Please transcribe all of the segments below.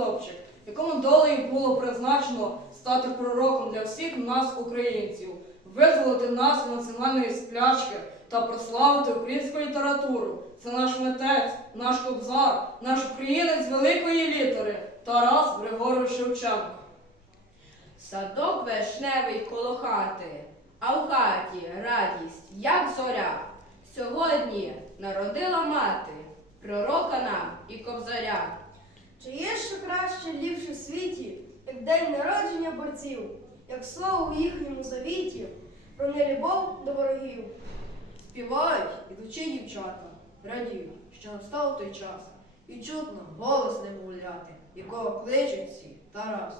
хлопчик, якому долею було призначено стати пророком для всіх нас, українців, визволити нас від національної сплячки та прославити українську літературу. Це наш митець, наш кобзар, наш українець великої літери Тарас Григорович Шевченко. Садок вишневий коло хати, а в хаті радість, як зоря. Сьогодні народила мати, пророка нам і кобзаря. Чи є що краще ліпше в світі, як день народження борців, як слово у їхньому завіті про нелюбов до ворогів? Співають ідучи дівчата, радію, що настав той час, і чутно голос не мовляти, якого кличуть всі Тарас.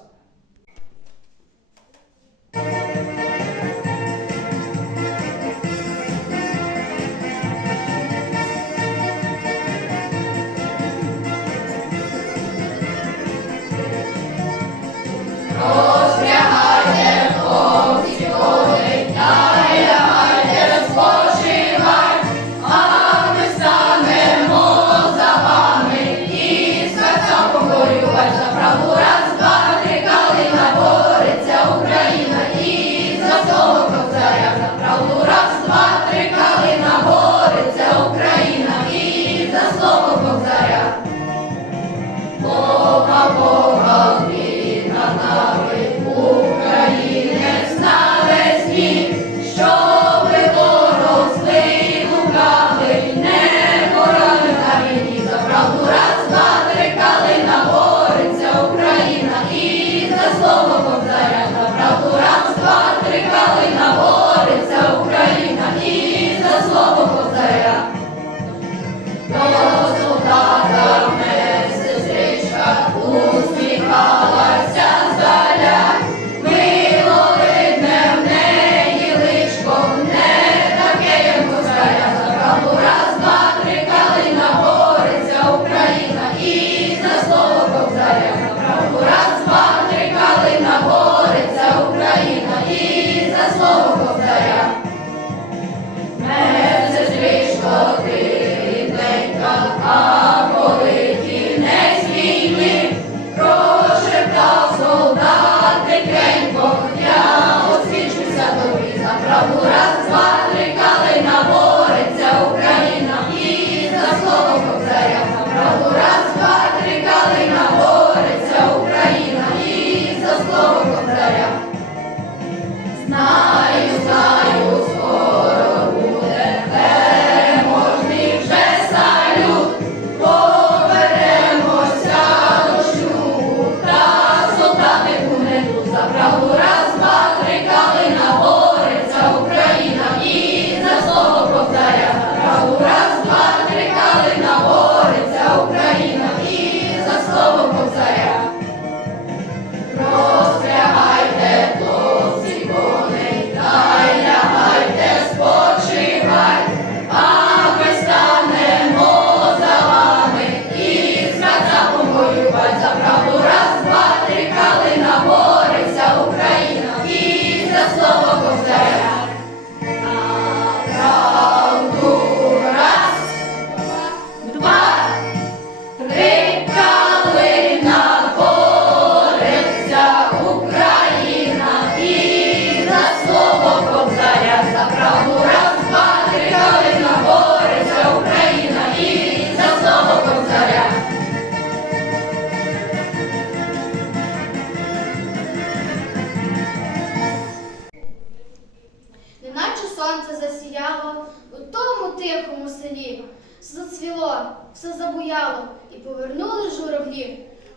Неначе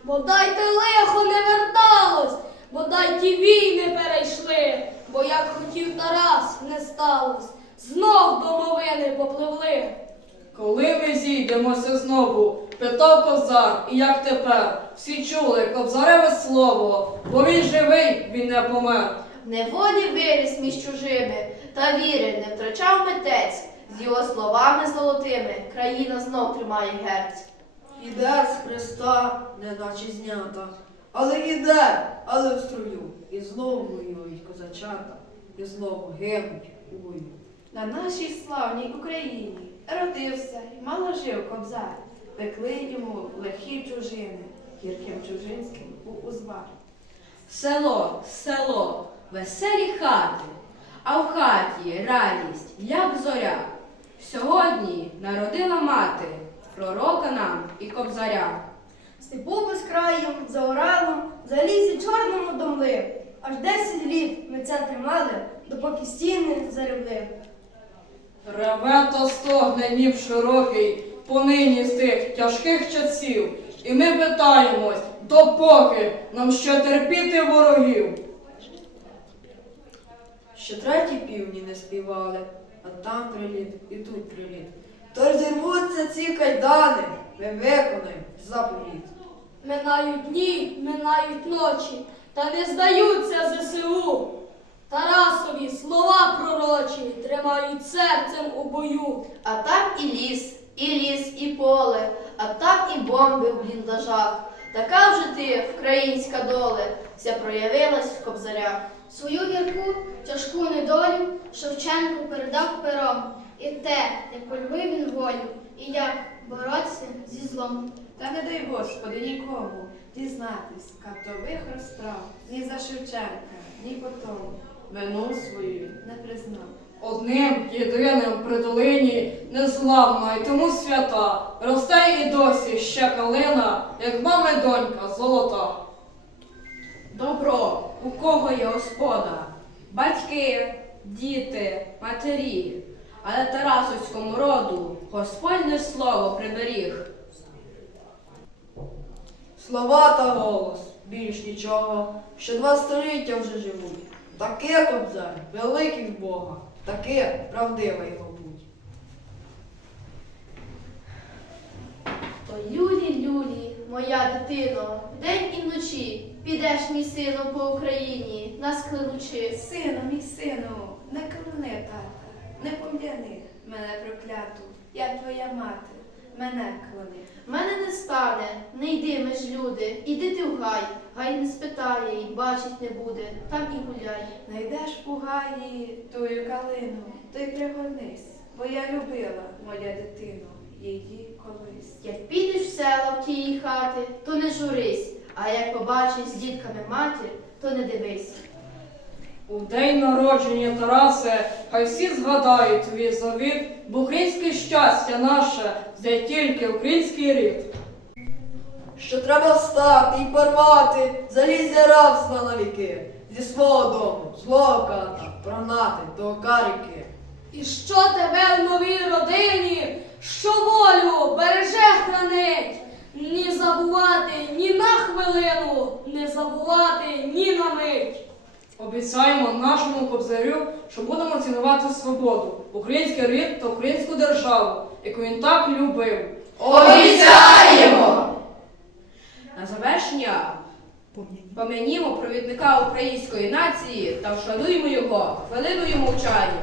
Бодай те лихо не верталось, бодай ті війни перейшли, бо як хотів Тарас, не сталось, знов домовини попливли. Коли ми зійдемося знову, питав козар, і як тепер, всі чули кобзареве слово, бо він живий, він не помер. В неволі виріс між чужими, та віри не втрачав митець. З його словами золотими країна знов тримає герць. Іде з Христа, неначе знята, але іде, але в струю, і знову воюють козачата, і знову гинуть у бою. На нашій славній Україні родився й мало жив кобзар. Пекли йому лихі чужини, гірким чужинським у узвар. Село, село, веселі хати, а в хаті радість, як зоря. Сьогодні народила мати пророка нам і кобзаря. Степу безкраєм, за Уралом, за лісі чорному домли. Аж десять літ ми це тримали, допоки стіни заревли. Реве та стогне нів широкий, понині з тих тяжких часів. І ми питаємось, допоки нам ще терпіти ворогів. Ще треті півні не співали, а там приліт і тут приліт. То розірвуться ці кайдани, ми виконаємо заповіт. Минають дні, минають ночі, та не здаються ЗСУ. Тарасові слова пророчі тримають серцем у бою. А там і ліс, і ліс, і поле, а там і бомби в бліндажах. Така вже ти, українська доле, вся проявилась в кобзарях. Свою гірку, тяжку недолю Шевченко передав пером. І те, як полюбив він волю, і як боротися зі злом. Та не дай Господи нікому дізнатись картових розправ ні за Шевченка, ні по тому. Вину свою не признав. Одним єдиним при долині незламна й тому свята. Росте і досі ще калина, як мами донька золота. Добро, у кого є господа, батьки, діти, матері, але Тарасовському роду Господнє слово приберіг. Слова та голос, більш нічого, що два століття вже живуть. Таке кобзар, великий в Бога, таке правдиве його будь. Ой, люлі, люлі, моя дитино, вдень і вночі підеш, мій сину, по Україні, нас клянучи. Сину, мій сину, не клони, тата, не пом'яни мене прокляту, я твоя мати, мене клони. Мене не стане, не йди меж люди, іди ти в гай, гай не спитає і бачить не буде, там і гуляй. Найдеш у гаї тую калину, то й пригорнись, бо я любила, моя дитино, її колись. Як підеш в села в тії хати, то не журись, а як побачиш з дітками матір, то не дивись. У день народження Тарасе, хай всі згадають твій завіт, бо українське щастя наше, де тільки український рід. Що треба встати і порвати, залізне рабства на віки, зі свого дому, злого ката, прогнати до каріки. І що тебе в новій родині, що волю береже хранить, ні забувати ні на хвилину, не забувати ні на мить. Обіцяємо нашому кобзарю, що будемо цінувати свободу, український рід та українську державу, яку він так любив. Обіцяємо! На завершення пом'янімо провідника української нації та вшануємо його хвилиною мовчання.